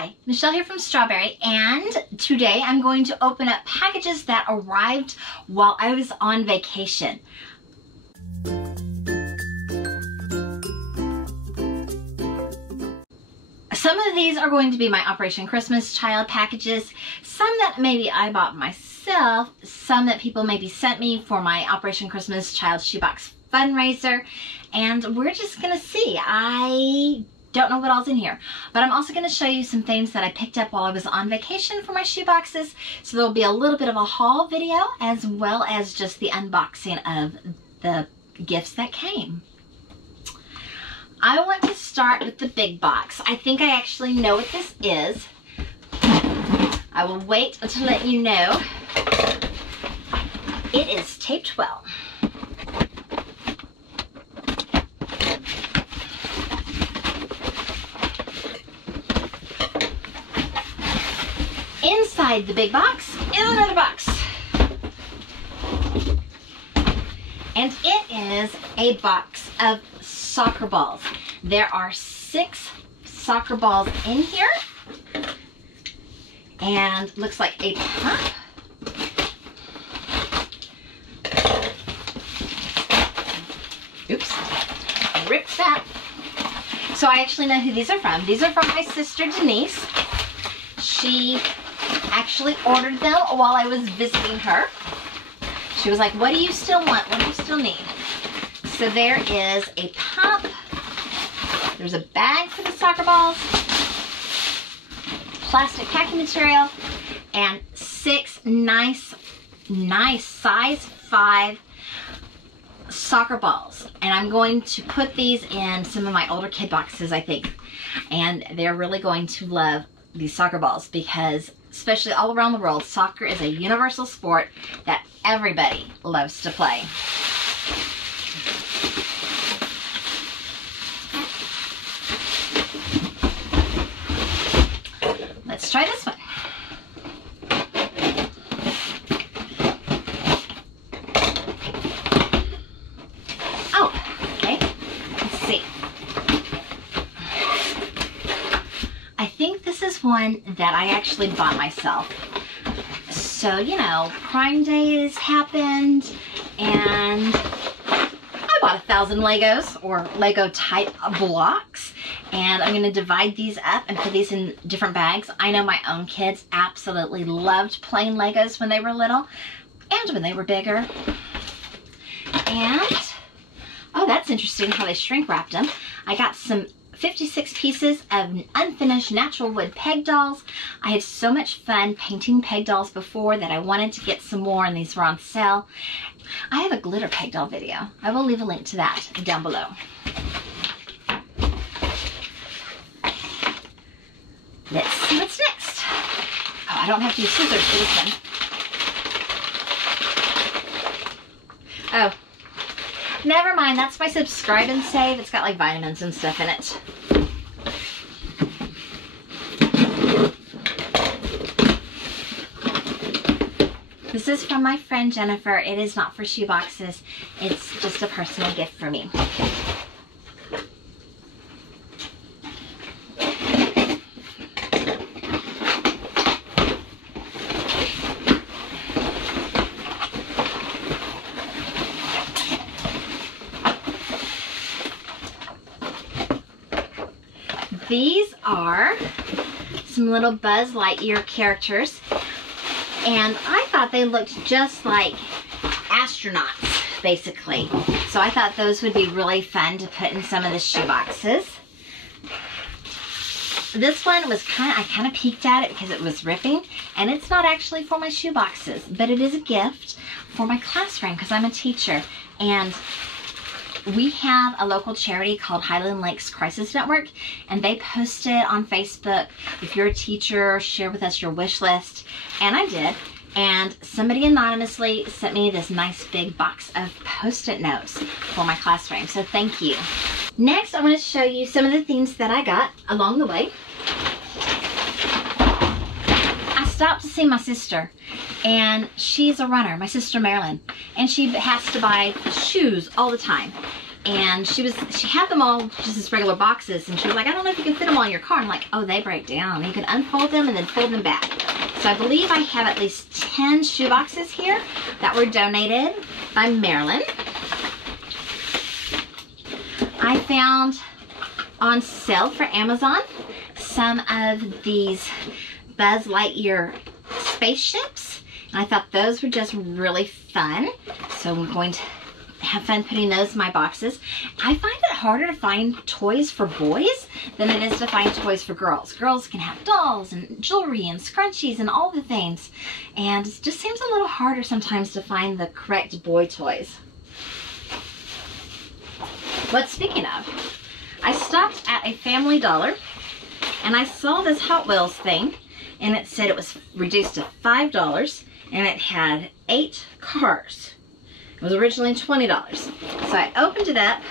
Hi, Michelle here from Straw-Bearie, and today I'm going to open up packages that arrived while I was on vacation. Some of these are going to be my Operation Christmas Child packages, some that maybe I bought myself, some that people maybe sent me for my Operation Christmas Child shoebox fundraiser, and we're just gonna see. I don't know what all's in here, but I'm also going to show you some things that I picked up while I was on vacation for my shoe boxes. So there'll be a little bit of a haul video as well as just the unboxing of the gifts that came. I want to start with the big box. I think I actually know what this is. I will wait to let you know. It is taped well. Inside the big box is another box. And it is a box of soccer balls. There are 6 soccer balls in here. And looks like a pump. Oops, ripped that. So I actually know who these are from. These are from my sister Denise. She actually ordered them while I was visiting her. She was like, what do you still want? What do you still need? So there is a pump. There's a bag for the soccer balls, plastic packing material, and 6 nice size 5 soccer balls. And I'm going to put these in some of my older kid boxes, I think. And they're really going to love these soccer balls because, especially all around the world, soccer is a universal sport that everybody loves to play. Let's try this one. Oh, okay. Let's see. I think this is one that I actually bought myself. So, you know, Prime Days happened and I bought 1,000 Legos or Lego type blocks, and I'm going to divide these up and put these in different bags. I know my own kids absolutely loved playing Legos when they were little and when they were bigger. And, oh, that's interesting how they shrink wrapped them. I got some 56 pieces of unfinished natural wood peg dolls. I had so much fun painting peg dolls before that I wanted to get some more, and these were on sale. I have a glitter peg doll video. I will leave a link to that down below. Let's see what's next. Oh, I don't have to use scissors for this one. Oh. Never mind, that's my subscribe and save. It's got like vitamins and stuff in it. This is from my friend Jennifer. It is not for shoe boxes. It's just a personal gift for me. These are some little Buzz Lightyear characters, and I thought they looked just like astronauts, basically. So I thought those would be really fun to put in some of the shoe boxes. This one was I kind of peeked at it because it was ripping, and it's not actually for my shoe boxes, but it is a gift for my classroom because I'm a teacher, and we have a local charity called Highland Lakes Crisis Network, and they posted on Facebook, if you're a teacher, share with us your wish list. And I did. And somebody anonymously sent me this nice big box of Post-it notes for my classroom. So thank you. Next, I want to show you some of the things that I got along the way. I stopped to see my sister, and she's a runner, my sister Marilyn, and she has to buy shoes all the time. And she had them all just as regular boxes, and she was like, I don't know if you can fit them all in your car. I'm like, oh, they break down. You can unfold them and then fold them back. So I believe I have at least 10 shoe boxes here that were donated by Marilyn. I found on sale for Amazon some of these Buzz Lightyear spaceships, and I thought those were just really fun. So I'm going to have fun putting those in my boxes. I find it harder to find toys for boys than it is to find toys for girls. Girls can have dolls and jewelry and scrunchies and all the things, and it just seems a little harder sometimes to find the correct boy toys. But speaking of, I stopped at a Family Dollar and I saw this Hot Wheels thing, and it said it was reduced to $5 and it had 8 cars. It was originally $20. So I opened it up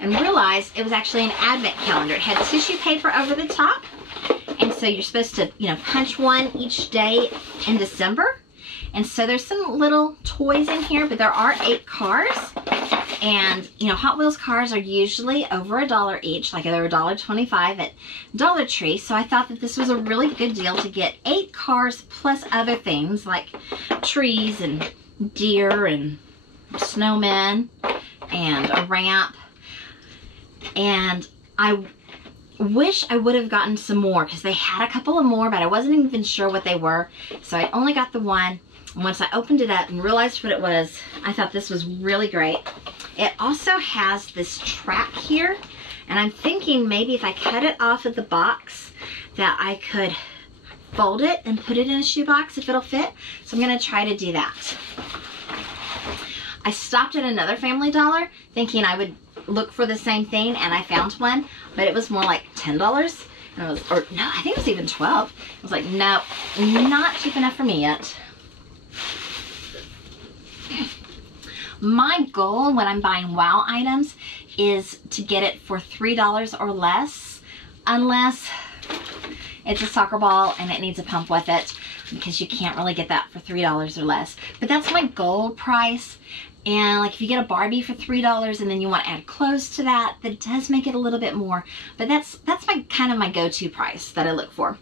and realized it was actually an advent calendar. It had tissue paper over the top, and so you're supposed to, you know, punch one each day in December. And so there's some little toys in here, but there are 8 cars. And, you know, Hot Wheels cars are usually over $1 each, like they're $1.25 at Dollar Tree. So I thought that this was a really good deal to get 8 cars plus other things like trees and deer and snowmen and a ramp. And I wish I would have gotten some more because they had a couple of more, but I wasn't even sure what they were. So I only got the one. And once I opened it up and realized what it was, I thought this was really great. It also has this track here, and I'm thinking maybe if I cut it off of the box that I could fold it and put it in a shoebox if it'll fit. So I'm gonna try to do that. I stopped at another Family Dollar thinking I would look for the same thing, and I found one, but it was more like $10. And it was, or no, I think it was even 12. I was like, no, not cheap enough for me yet. My goal when I'm buying WOW items is to get it for $3 or less, unless it's a soccer ball and it needs a pump with it, because you can't really get that for $3 or less. But that's my goal price. And like if you get a Barbie for $3 and then you want to add clothes to that, that does make it a little bit more. But that's my kind of my go-to price that I look for.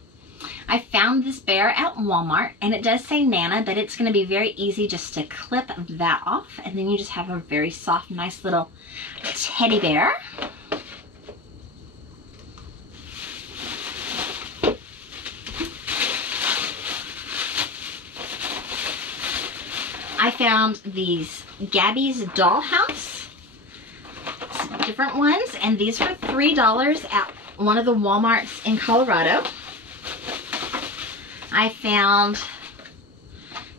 I found this bear at Walmart, and it does say Nana, but it's going to be very easy just to clip that off, and then you just have a very soft, nice little teddy bear. I found these Gabby's Dollhouse, different ones, and these were $3 at one of the Walmarts in Colorado. I found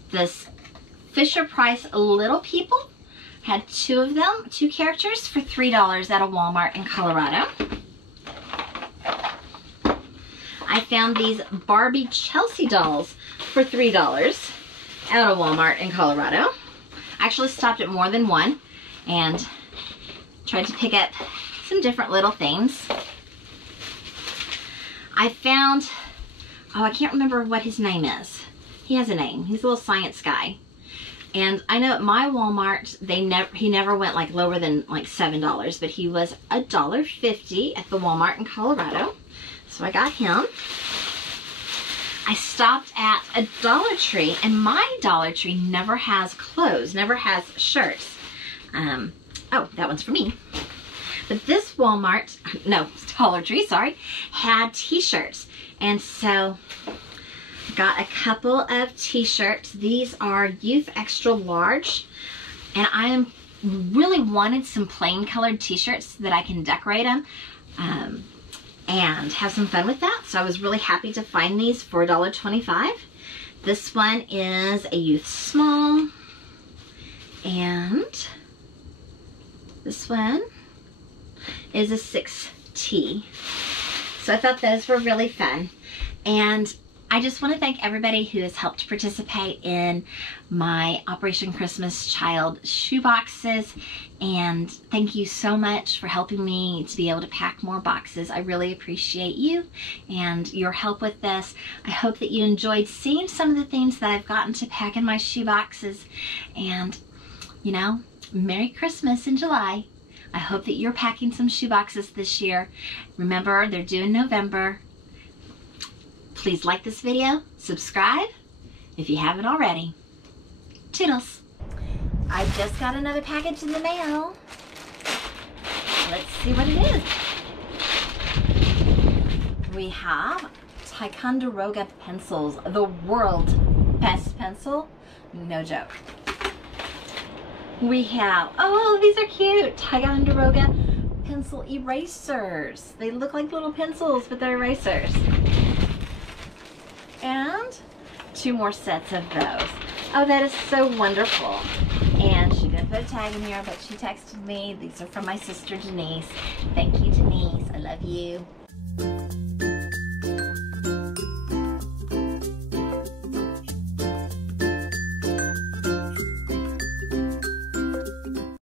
this Fisher-Price Little People. Had 2 of them, 2 characters for $3 at a Walmart in Colorado. I found these Barbie Chelsea dolls for $3 at a Walmart in Colorado. I actually stopped at more than one and tried to pick up some different little things. I found, oh, I can't remember what his name is. He has a name. He's a little science guy. And I know at my Walmart, he never went like lower than like $7, but he was $1.50 at the Walmart in Colorado. So I got him. I stopped at a Dollar Tree, and my Dollar Tree never has clothes, never has shirts. Oh, that one's for me. But this Walmart, no, Dollar Tree, sorry, had t-shirts. And so got a couple of t-shirts. These are Youth Extra Large, and I really wanted some plain colored t-shirts so that I can decorate them and have some fun with that. So I was really happy to find these for $1.25. This one is a Youth Small, and this one is a 6T. So I thought those were really fun. And I just want to thank everybody who has helped participate in my Operation Christmas Child shoe boxes. And thank you so much for helping me to be able to pack more boxes. I really appreciate you and your help with this. I hope that you enjoyed seeing some of the things that I've gotten to pack in my shoe boxes. And, you know, Merry Christmas in July. I hope that you're packing some shoe boxes this year. Remember, they're due in November. Please like this video, subscribe if you haven't already. Toodles. I just got another package in the mail. Let's see what it is. We have Ticonderoga pencils, the world's best pencil. No joke. We have, oh, these are cute, Ticonderoga pencil erasers. They look like little pencils, but they're erasers. And 2 more sets of those. Oh, that is so wonderful. And she didn't put a tag in here, but she texted me. These are from my sister Denise. Thank you, Denise. I love you.